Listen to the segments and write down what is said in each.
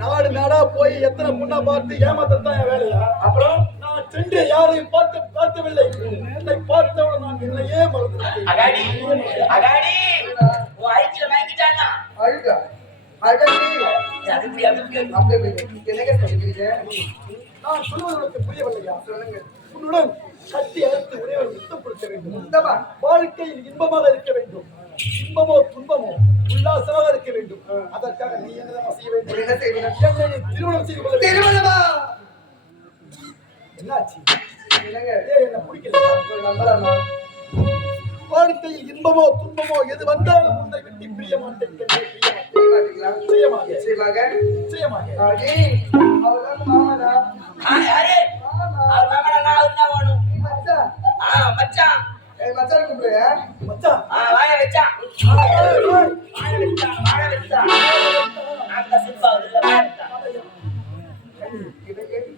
நாடு நாடா போய் எத்தனை பொண்ணா பார்த்து ஏமாத்தான் என் வேலையா? அப்புறம் நான் சென்று யாரையும் பார்த்தவில்லை. என்னை பார்த்தவன் நான் என்னையே மறந்துட்டேன். நான் சொல்லுவதற்கு புரியவில்லையா? சொல்லுங்க. உன்னுடன் கட்டி அழைத்து ஒரே ஒரு யுத்தம் கொடுக்க வேண்டும். வாழ்க்கையில் இன்பமாக இருக்க வேண்டும். இன்பமோ துன்பமோ உல்லாசமாக இருக்க வேண்டும். அதற்காக நீ என்னதான் செய்ய வேண்டும்? என்ன செய்வது? என்னை திருமணம் செய்து கொள்ள திருமணமா? என்னாச்சு? என்ன பிடிக்கல? வாழ்க்கையில் இன்பமோ துன்பமோ எது வந்தாலும் உன்னை விட்டு பிரிய மாட்டேன்.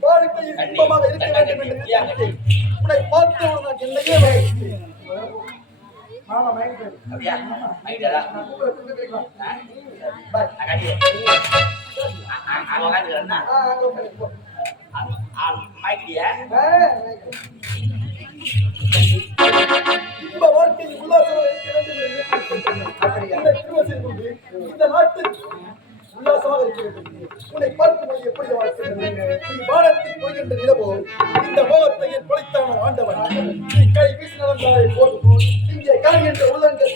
வாழ்க்கையில் இன்பமாக இருக்க வேண்டும் என்று உன்னை பார்த்தவன் நான் என்னையே மாமா மைண்ட் அப்படியே மைண்டடா நான் கூப்பிட கேக்கலாம் அங்க மைண்டியா இன்ப வாழ்க்கையில் உல்லாசமாக இருக்க வேண்டும் என்று இந்த நாட்டில் உல்லாசமாக இருக்க வேண்டும். உன்னை பார்க்கும்போது எப்படி நீ வானத்தில் போகின்ற நிலவோ இந்த மோகத்தை பொழைத்தான ஆண்டவன். நீ கை வீசி நடந்தாலே போதும். இங்கே காண்கின்ற உள்ளங்கள்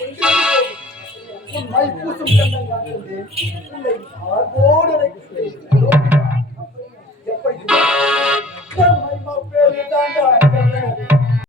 உன் மை பூசும் கண்ணன் உன்னை ஆர்வோடு